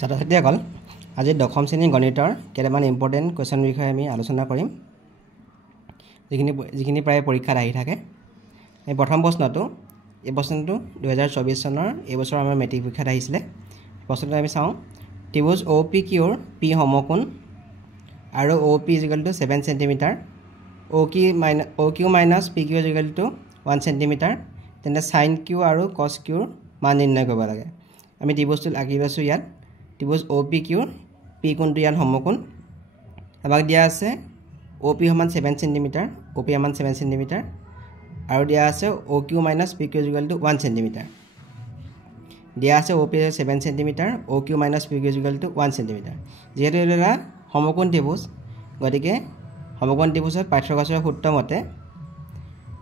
ছাত্ৰ-ছাত্ৰীসকল আজি দশম শ্ৰেণীৰ গণিতৰ কেইটামান ইম্পৰ্টেণ্ট কুৱেশ্যন বিষয়ে আমি আলোচনা কৰিম যিখিনি প্ৰায় পৰীক্ষাত আহি থাকে। এই প্ৰথম প্ৰশ্নটো এই প্ৰশ্নটো 2024 চনৰ এই বছৰ আমাৰ মেট্ৰিক পৰীক্ষাত আহিছিলে। প্ৰশ্নটো আমি চাওঁ ত্ৰিভুজ OPQৰ P সমকোণ আৰু OP = 7 centimetre OQ minus PQ = 1 centimetre তেন্তে sin Q আৰু cos Q মান নিৰ্ণয় কৰিব লাগে। আমি ত্ৰিভুজটো আঁকি লৈছোঁ ইয়াত ত্ৰিভুজ OPQৰ P কোণটো ইয়াত সমকোণ আমাক দিয়া আছে OP সমান 7 সেন্টিমিটাৰ OP সমান 7 সেন্টিমিটাৰ আৰু দিয়া আছে OQ minus PQ = 1 সেন্টিমিটাৰ দিয়া আছে OP 7 centimetre OQ minus PQ = 1 centimetre যেহেতু এটা সমকোণ ত্ৰিভুজ গতিকে সমকোণ ত্ৰিভুজত পাইথাগোৰাছৰ সূত্ৰ মতে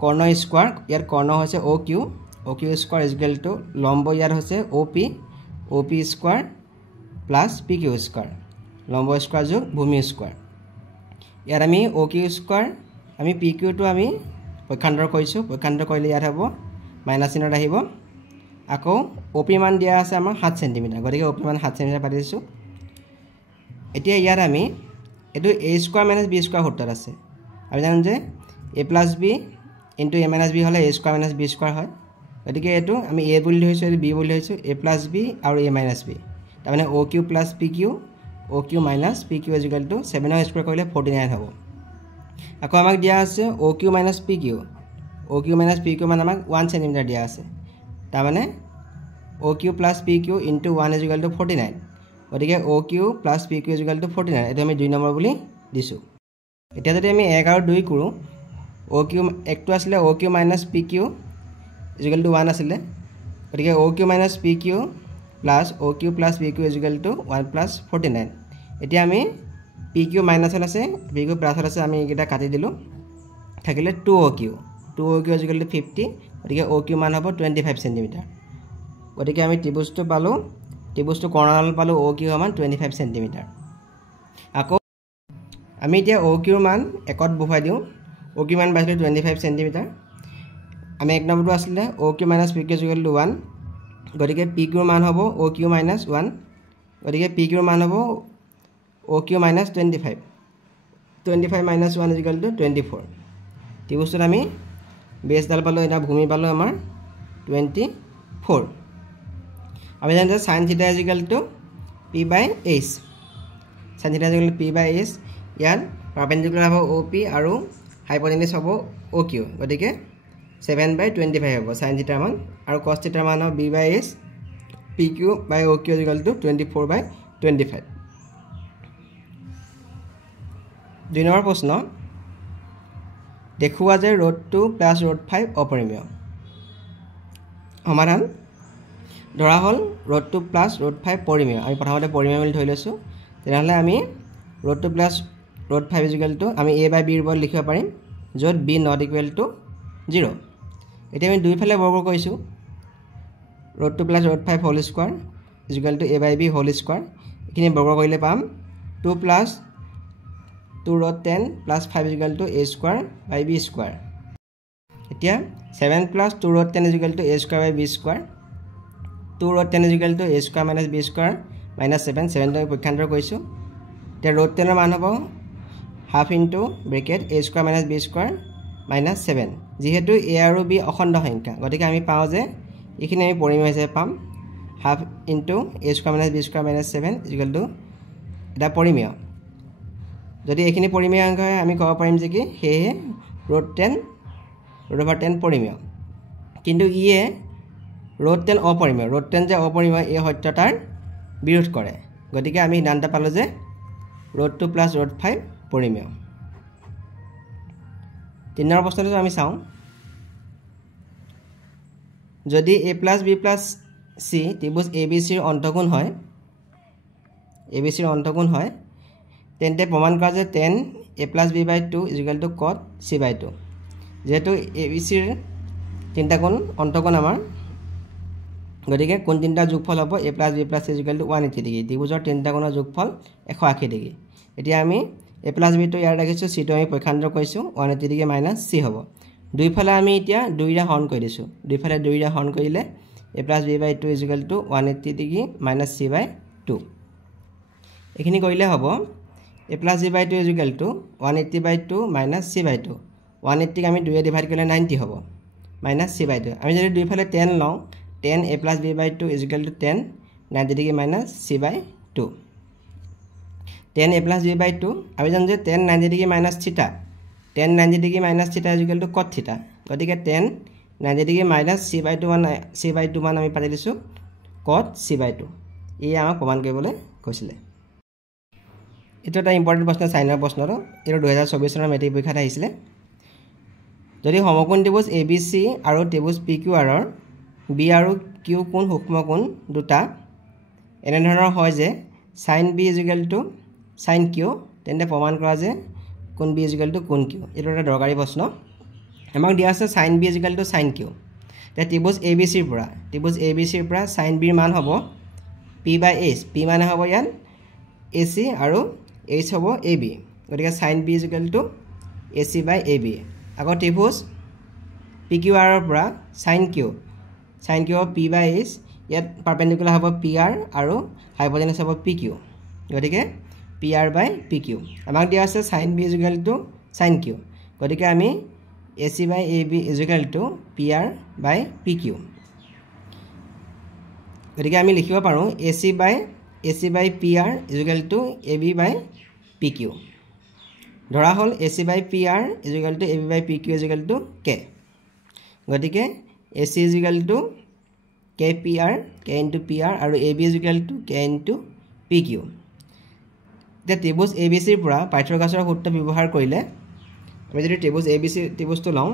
কৰ্ণ স্কয়াৰ ইয়াৰ কৰ্ণ হৈছে OQ স্কয়াৰ = লম্ব ইয়াৰ হৈছে OP square plus PQ square লম্ব স্কয়াৰ যোগ ভূমি স্কয়াৰ ইয়াৰ আমি OQ স্কয়াৰ আমি PQ টো আমি পক্ষান্তৰ কৰিছো পক্ষান্তৰ কৰিলে ইয়াত হ'ব মাইনাস চিহ্ন আহিব আকৌ OP মান দিয়া আছে আমাৰ 7 সেন্টিমিটাৰ গতিকে OP মান 7 সেন্টিমিটাৰ পাই দিছো। এতিয়া ইয়াত আমি এটো a square minus b square সূত্ৰত আছে আমি জানো যে a plus b into a minus b হলে a square minus b square হয় গতিকে এটো আমি a বুলি লৈছো b বুলি লৈছো a plus b আৰু a minus b তাৰমানে OQ plus PQ OQ minus PQ = 7 ৰ স্কয়াৰ কৰিলে 49 হ'ব। আকৌ আমাক দিয়া আছে OQ minus PQ মান আমাক 1 সেন্টিমিটাৰ দিয়া আছে তাৰমানে OQ plus PQ into 1 = 49 গতিকে OQ plus PQ = 49 এটো আমি 2 নম্বৰ বুলি দিছো। এতিয়া যদি আমি 1 আৰু 2 কৰো OQ একটো আছিল OQ minus PQ = 1 আছিল গতিকে OQ minus PQ plus OQ plus PQ = 1 plus 49 এতিয়া আমি PQ minus আছে PQ plus আছে আমি এটা কাটি দিলো থাকিলে 2OQ = 50 গতিকে OQ মান হ'ব 25 সেন্টিমিটাৰ গতিকে আমি ত্ৰিভুজটো পালো ত্ৰিভুজটো কৰ্ণাল পালো OQ সমান 25 সেন্টিমিটাৰ। আকৌ আমি এতিয়া OQ মান একত বহাই দিও OQ মান পাইছিলো 25 সেন্টিমিটাৰ আমি এক নম্বৰটো আছিল OQ minus PQ = 1 গতিকে PQ মান হ'ব OQ minus 1 গতিকে PQ মান হ'ব OQ minus 25 minus 1 = 24 ত্ৰিভুজটোত আমি বেছ ডাল পালো এটা ভূমি পালো আমাৰ 24 আমি জানো যে sin θ = p/s sin θ = p/s ইয়াত পাৰপেন্ডিকুলাৰ হ'ব OP আৰু হাইপোটেনিউজ হ'ব OQ গতিকে 7/25 হ'ব sin θ মান আৰু cos θ মান হ'ব b/s PQ/OQ = 24/25। 2 নম্বৰ প্ৰশ্ন দেখুৱা যে √2 + √5 অপৰিমেয়। সমাধান ধৰা হল √2 + √5 পৰিমেয় আমি প্ৰথমতে পৰিমেয় বুলি ধৰি লৈছো তেনেহলে আমি √2 + √5 আমি a/b ৰ বল লিখিব পাৰিম যত b ≠ 0 এতিয়া আমি দুইফালে বৰ্গ কৰিছো √2 + √5 whole square a/b whole square এখিনি বৰ্গ কৰিলে পাম 2 + 2√10 + 5 = a স্কয়াৰ / b স্কয়াৰ এতিয়া 7 + 2√10 = a square / b square 2√10 = a square - b square - 7 টো পক্ষান্তৰ কৰিছো এতিয়া √10 ৰ মান হ'ব half into bracket a square - b square - 7 যেহেতু a আৰু b অখণ্ড সংখ্যা গতিকে আমি পাও যে এখিনি আমি পৰিমেয় হিচাপে পাম half into a square - b square - 7 এটা পৰিমেয় যদি এখিনি পৰিমেয় অংক হয় আমি ক'ব পাৰিম যে কি হেয়ে √10 পৰিমেয় কিন্তু ইয়ে √10 অপৰিমেয় √10 যে অপৰিমেয় এই সত্যতাৰ বিৰোধ কৰে গতিকে আমি সিদ্ধান্ত পালো যে √2 + √5 পৰিমেয়। 3 নম্বৰ প্ৰশ্নটো আমি চাওঁ যদি a + b + c ত্ৰিভুজ ABC ৰ অন্তকোণ হয় তেন্তে প্ৰমাণ কৰা যে tan a + b/2 = cot c/2 যেহেতু ABC ৰ তিনটা কোণ অন্তকোণ আমাৰ গতিকে কোণ তিনটা যোগফল হ'ব a + b + c = 180 ডিগ্ৰী ত্ৰিভুজৰ তিনটা কোণৰ যোগফল 180 ডিগ্ৰী এতিয়া আমি a + b টো ইয়াত ৰাখিছো c টো আমি পক্ষান্তৰ কৰিছো 180 ডিগ্ৰী - c হ'ব দুইফালে আমি এতিয়া 2 ৰে হৰণ কৰি দিছো দুইফালে 2 ৰে হৰণ কৰিলে a + b/2 = 180 ডিগ্ৰী - c/2 এইখিনি কৰিলে হ'ব a plus b by 2 is equal to 180 by 2 minus c by 2 180 ক আমি 2 এ ডিভাইড কৰিলে 90 হ'ব minus c by 2 আমি যদি দুইফালে 10 লওঁ 10 a plus b by 2 is equal to 10 90 degree minus c by 2 10 a plus b by 2 আমি জানো যে 10 90 degree minus theta 10 90 degree minus theta is equal to cot theta গতিকে 10 90 ডিগ্ৰী minus c by 2 মান আমি পাই দিছো cot c by 2 এই আমাক প্ৰমাণ কৰিবলৈ কৈছিলে এটা এটা ইম্পৰ্টেন্ট প্ৰশ্ন সাইনৰ প্ৰশ্নটো এৰ 2024 চনৰ মেট্ৰিক পৰীক্ষাত আহিছিলে যদি সমকোণ ত্ৰিভুজ ABC আৰু ত্ৰিভুজ PQR ৰ B আৰু Q কোণ সূক্ষ্মকোণ দুটা এনে ধৰণৰ হয় যে sin B = sin Q তেন্তে প্ৰমাণ কৰা যে কোণ B = কোণ Q এটা এটা দৰকাৰী প্ৰশ্ন আমাক দিয়া আছে sin B = sin Q তে ত্ৰিভুজ ABC ৰ পৰা sin B ৰ মান হ'ব P/H P মানে হ'ব ইয়াত AC আৰু H হ'ব AB গতিকে sin B = AC/AB আকৌ ত্ৰিভুজ PQR ৰ পৰা sin Q হ'ব P/H ইয়াত পাৰপেন্ডিকুলাৰ হ'ব PR আৰু হাইপোটেনাছ হ'ব PQ গতিকে PR/PQ আমাক দিয়া আছে sin B = sin Q গতিকে আমি AC/AB = PR/PQ গতিকে আমি লিখিব পাৰো AC/PR = AB/PQ ধৰা হল AC/PR = AB/PQ = K গতিকে AC = KPR K into PR আৰু AB = K into PQ তে ত্ৰিভুজ ABC ৰ পৰা পাইথাগোৰাছৰ সূত্ৰ ব্যৱহাৰ কৰিলে আমি যদি ত্ৰিভুজ ABC ত্ৰিভুজটো লওঁ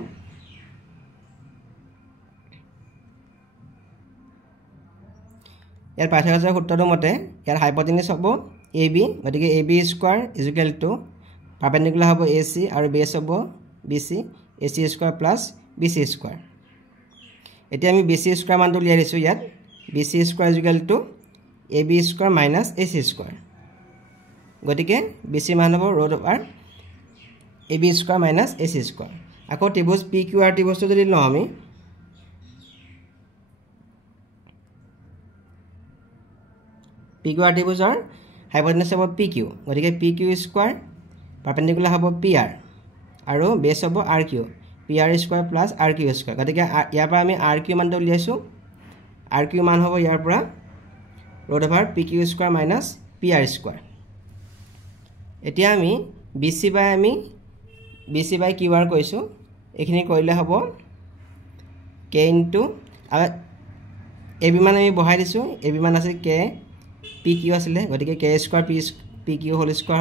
ইয়াৰ পাইথাগোৰাছৰ সূত্ৰটো মতে ইয়াৰ হাইপোটেনাছ হ'ব AB গতিকে AB² পাৰপেন্ডিকুলাৰ হ'ব AC আৰু বেছ হ'ব BC AC² + BC²। এতিয়া আমি BC² মানটো উলিয়াই দিছো ইয়াত BC² = AB² - AC²। গতিকে BC মান হ'ব √AB² - AC²। আকৌ ত্ৰিভুজ PQR ত্ৰিভুজটো যদি লওঁ আমি PQR ত্ৰিভুজৰ হাইপোটেনাছ হ'ব PQ গতিকে PQ² পাৰপেন্ডিকুলাৰ হ'ব PR আৰু বেছ হ'ব RQ PR² + RQ²। গতিকে ইয়াৰ পৰা আমি RQ মানটো উলিয়াইছো RQ মান হ'ব ইয়াৰ পৰা √PQ² - PR²। এতিয়া আমি BC/QR কৈছো এইখিনি কৰিলে হ'ব K into AB মান আমি বহাই দিছো AB মান আছে K PQ আছিলে গতিকে K² PQ²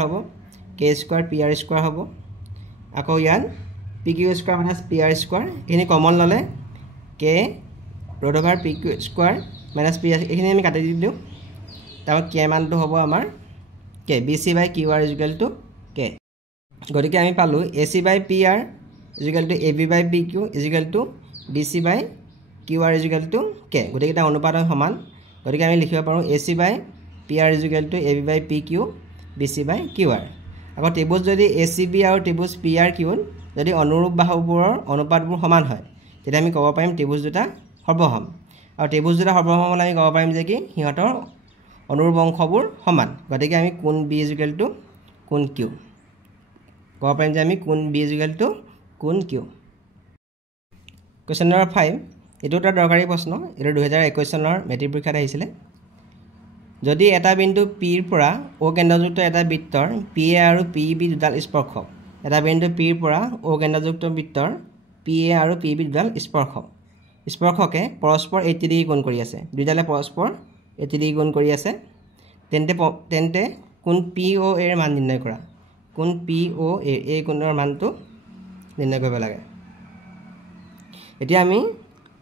হ'ব K² PR² হ'ব আকৌ ইয়াত PQ² - PR² এখিনি কমন ললে K √PQ² - PR এখিনি আমি কাটি দিও তাৰ K মানটো হ'ব আমাৰ K BC/QR = K গতিকে আমি পালো AC/PR = AB/PQ = BC/QR = K গতিকে অনুপাত সমান গতিকে আমি লিখিব পাৰো AC/PR = AB/PQ BC/QR আকৌ ত্ৰিভুজ যদি ACB আৰু ত্ৰিভুজ PRQ যদি অনুৰূপ বাহুবোৰৰ অনুপাতবোৰ সমান হয় তেতিয়া আমি ক'ব পাৰিম ত্ৰিভুজ দুটা সৰ্বসম আৰু ত্ৰিভুজ দুটা সৰ্বসম হ'লে আমি ক'ব পাৰিম যে কি সিহঁতৰ অনুৰূপ অংশবোৰ সমান গতিকে আমি কোণ B = কোণ Q ক'ব পাৰিম যে আমি কোণ B = কোণ Q কোৱেশ্চন নম্বৰ 5 এইটো এটা দৰকাৰী প্ৰশ্ন এটো 2021 চনৰ মেট্ৰিক পৰীক্ষাত আহিছিলে যদি এটা বিন্দু P ৰ পৰা O কেন্দ্ৰযুক্ত এটা বৃত্তৰ PA আৰু PB দুডাল স্পৰ্শক এটা বিন্দু P ৰ পৰা O কেন্দ্ৰযুক্ত বৃত্তৰ PA আৰু PB দুডাল স্পৰ্শকে পৰস্পৰ 80 ডিগ্ৰী কোণ কৰি আছে দুইডালে পৰস্পৰ 80 ডিগ্ৰী কোণ কৰি আছে তেন্তে কোণ POA এৰ মান নিৰ্ণয় কৰা কোণ POA এই কোণৰ মানটো নিৰ্ণয় কৰিব লাগে এতিয়া আমি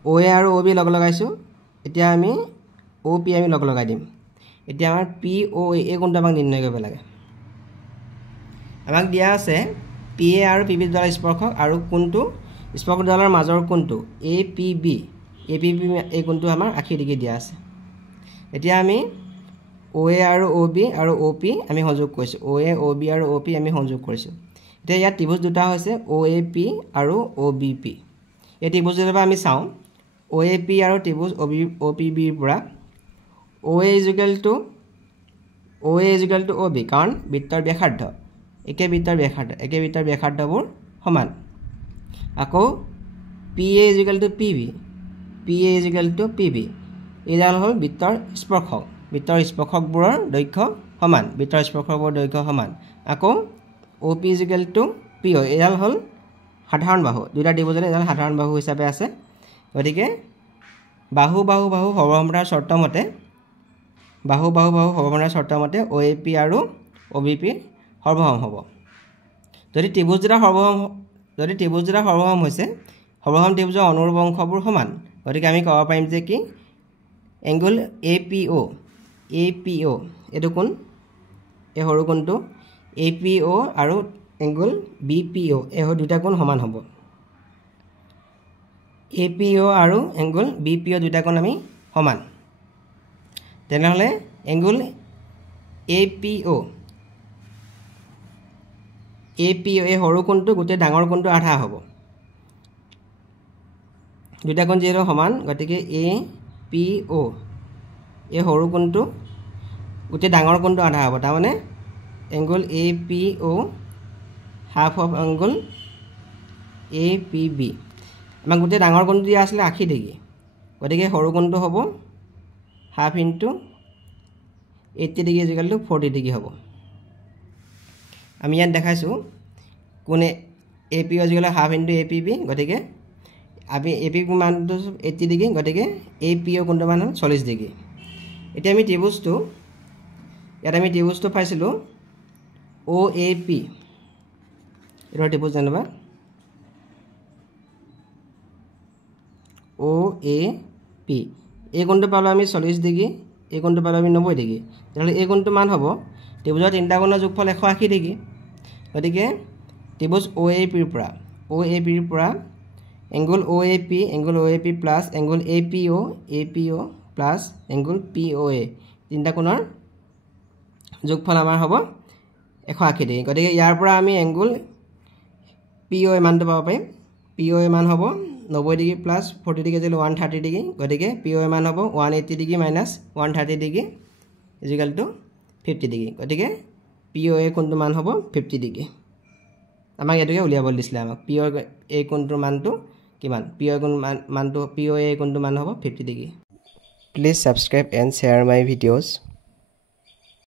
OA আৰু OB লগ লগাইছো এতিয়া আমি OP আমি লগ লগাই দিম এতিয়া আমাৰ POA এই কোণটো আমাক নিৰ্ণয় কৰিব লাগে আমাক দিয়া আছে PA আৰু PB দুডাল স্পৰ্শক আৰু কোণটো স্পৰ্শক দুডালৰ মাজৰ কোণটো APB এই কোণটো আমাৰ 80 ডিগ্ৰী দিয়া আছে এতিয়া আমি OA আৰু OB আৰু OP আমি সংযোগ কৰিছো OA OB আৰু OP আমি সংযোগ কৰিছো এতিয়া ইয়াত ত্ৰিভুজ দুটা হৈছে OAP আৰু OBP এই ত্ৰিভুজ দুটা আমি চাওঁ OAP আৰু ত্ৰিভুজ OPB ৰ পৰা OA = OA is equal to OB কাৰণ বৃত্তৰ ব্যাসাৰ্ধ একে বৃত্তৰ ব্যাসাৰ্ধবোৰ সমান আকৌ PA is equal to PB এইডাল হ'ল বৃত্তৰ স্পৰ্শকবোৰৰ দৈৰ্ঘ্য সমান আকৌ OP is equal to PO এইডাল হ'ল সাধাৰণ বাহু দুটা ডিভিজন এডাল সাধাৰণ বাহু হিচাপে আছে গতিকে বাহু সৰ্বসম্মতাৰ শৰ্ত মতে OAP আৰু OBP সৰ্বসম হ'ব যদি ত্ৰিভুজ দুটা সৰ্বসম হৈছে সৰ্বসম ত্ৰিভুজৰ অনুৰূপ অংশবোৰ সমান গতিকে আমি ক'ব পাৰিম যে কি এংগল APO এইটো কোণ এই সৰু কোণটো APO আৰু এংগল BPO এই দুটা কোণ সমান হ'ব APO আৰু এংগল BPO দুটা কোণ আমি সমান তেনেহলে এংগল APO এই সৰু কোণটো গোটেই ডাঙৰ কোণটো আধা হ'ব দুটা কোণ যিহেতু সমান গতিকে APO এই সৰু কোণটো গোটেই ডাঙৰ কোণটো আধা হ'ব তাৰমানে angle APO half of angle APB আমাক গোটেই ডাঙৰ কোণটো দিয়া আছিলে 80 ডিগ্ৰী গতিকে সৰু কোণটো হ'ব half into 80 degree is equal to 40 degree হ'ব আমি ইয়াত দেখাইছো কোনে APO is equal half into APB গতিকে আমি APB মানটো 80 ডিগ্ৰী গতিকে APO কোণটো মান হ'ল 40 ডিগ্ৰী এতিয়া আমি ত্ৰিভুজটো পাইছিলো OAP এটা ত্ৰিভুজ জানবা OAP এই কোণটো পালো আমি 40 ডিগ্ৰী এই কোণটো পালো আমি 90 ডিগ্ৰী তাহলে এই কোণটো মান হ'ব ত্ৰিভুজৰ তিনিটা কোণৰ যোগফল 180 ডিগ্ৰী গতিকে ত্ৰিভুজ OAP ৰ পৰা angle OAP plus angle APO plus angle POA তিনিটা কোণৰ যোগফল আমাৰ হ'ব 180 ডিগ্ৰী গতিকে ইয়াৰ পৰা আমি এংগল POA মানটো পাব পাৰিম POA মান হ'ব 90 ডিগ্ৰী প্লাস 40 ডিগ্ৰী যেল 130 ডিগ্ৰী গতিকে POA মান হ'ব 180 degree minus 130 degree is equal to 50 degree গতিকে POA কোণটো মান হ'ব 50 ডিগ্ৰী আমাক এটোকে উলিয়াব দিছিলে আমাক POA কোণটোৰ মানটো কিমান POA কোণটো মান হ'ব 50 degree Please subscribe and share my videos